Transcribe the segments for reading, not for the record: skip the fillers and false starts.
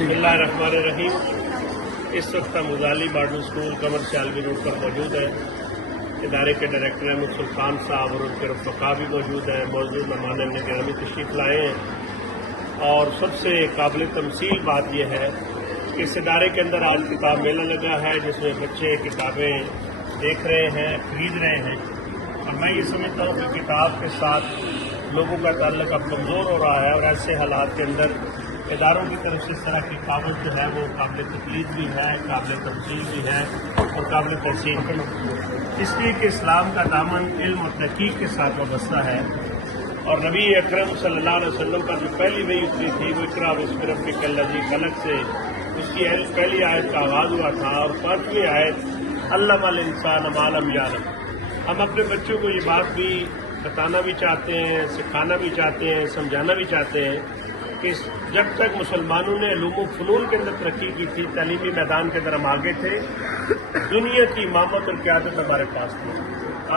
बिस्मिल्लाहिर्रहमानिर्रहीम। इस वक्त हम उजाली मॉडल स्कूल कमर सियालवी रोड पर मौजूद हैं। इदारे के डायरेक्टर अहमद सुल्तान साहब और उनके रफ़क़ा भी मौजूद हैं। मौजूद मेहमान ने गिरामी तशरीफ़ लाए हैं और सबसे काबिल तमसील बात यह है कि इस इदारे के अंदर आज किताब मेला लगा है जिसमें बच्चे किताबें देख रहे हैं, खरीद रहे हैं। और मैं ये समझता हूँ कि किताब के साथ लोगों का ताल्लुक अब कमज़ोर हो रहा है और ऐसे हालात के अंदर इदारों की तरफ से इस तरह की काबल जो है वो काबिल तकलीफ भी है, काबिल तफसील भी है और काबिल तहसीन भी है। इसलिए कि इस्लाम का दामन इल्म और तहकीक के साथ वाबस्ता है और नबी अकरम सल्लल्लाहु अलैहि वसल्लम पर जो पहली वही उतरी थी वो इक़रा बिस्मि रब्बिकल लज़ी खलक़ से उसकी पहली आयत का आगाज़ हुआ था और 5वीं आयत अल्लमल इंसान मा लम यालम। हम अपने बच्चों को ये बात भी बताना भी चाहते हैं, सिखाना भी चाहते हैं, समझाना भी चाहते हैं कि जब तक मुसलमानों ने उलूम व फ़नून के अंदर तरक्की की थी, तालीमी मैदान के अंदर हम आगे थे, दुनिया की इमामत और क़यादत हमारे पास थी।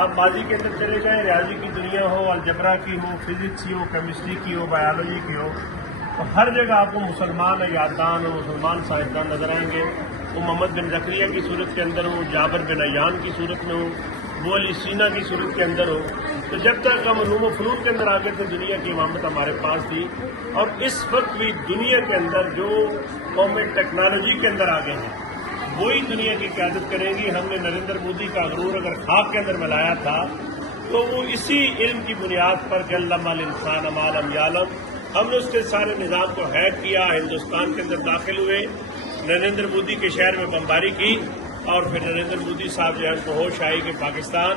आप माजी के अंदर चले जाएं, रियाजी की दुनिया हो, अलजबरा की हो, फिजिक्स की हो, केमिस्ट्री की हो, बायोलॉजी की हो, तो हर जगह आपको मुसलमान याददान और मुसलमान साइंसदान नजर आएंगे। वो मोहम्मद बिन ज़करिया की सूरत के अंदर हो, जाबिर बिन अय्यान की सूरत में हो, वो अली सीना की सूरत के अंदर हो। तो जब तक हम उलूम व फ़नून के अंदर आगे थे, दुनिया की इमामत हमारे पास थी। और इस वक्त भी दुनिया के अंदर जो कौमें टेक्नोलॉजी के अंदर आगे हैं वही दुनिया की क़यादत करेंगी। हमने नरेंद्र मोदी का गुरूर अगर खाक के अंदर मिलाया था तो वो इसी इल्म की बुनियाद पर कि अल्लमल इंसान मा लम यालम, हमने उसके सारे निज़ाम को हैक किया, हिंदुस्तान के अंदर दाखिल हुए, नरेंद्र मोदी के शहर में बमबारी की और फिर नरेंद्र मोदी साहब जो है उनको होश आई कि पाकिस्तान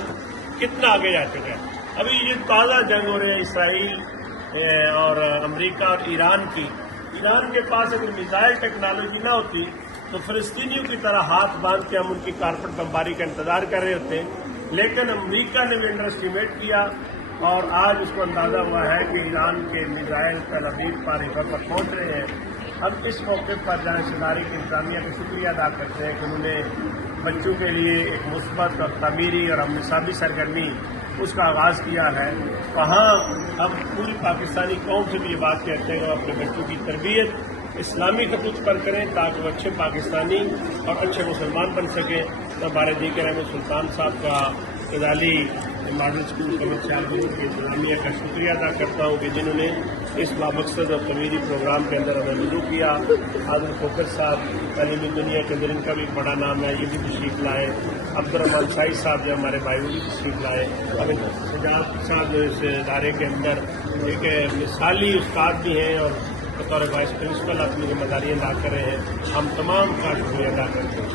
कितना आगे जा चुका है। अभी ये ताज़ा जंग हो रहे हैं इसराइल और अमेरिका और ईरान की। ईरान के पास अगर मिसाइल टेक्नोलॉजी ना होती तो फ़लस्तीनियों की तरह हाथ बांध के हम उनकी कारपेट बमबारी का इंतजार कर रहे होते, लेकिन अमेरिका ने भी अंडर एस्टिमेट किया और आज उसको अंदाज़ा हुआ है कि ईरान के मिसाइल तल अवीव पारिफा पर पहुँच रहे हैं। हम इस मौके पर जानशदारी की इंतजामिया का शुक्रिया अदा करते हैं कि उन्होंने बच्चों के लिए एक मुस्बत और तमीरी और निसाबी सरगर्मी उसका आगाज़ किया है। वहाँ हम पूरी पाकिस्तानी कौम से भी ये बात कहते हैं कि अपने बच्चों की तरबियत इस्लामी खतूत पर करें ताकि वो अच्छे पाकिस्तानी और अच्छे मुसलमान बन सकें। तो हमारे दीगर अहमद सुल्तान साहब का उजाली मॉडल स्कूल कमर सियालवी रोड की इंतजामिया का शुक्रिया अदा करता हूँ कि जिन्होंने इस बामकसद और तमीरी प्रोग्राम के अंदर हमें मदऊ किया। आदिल खोखर साहब तालीमी दुनिया के अंदर इनका भी बड़ा नाम है, ये भी तशरीफ़ लाए। अब्दुर्रहमान शाही साहब जो हमारे भाई वो भी तशरीफ़ लाए। अब सजाद साहब जो इस इदारे के अंदर एक मिसाली उस्ताद भी हैं और बतौर वाइस प्रिंसिपल अपनी जिम्मेदारियाँ अदा कर रहे हैं। हम तमाम का शुक्रिया अदा करते हैं।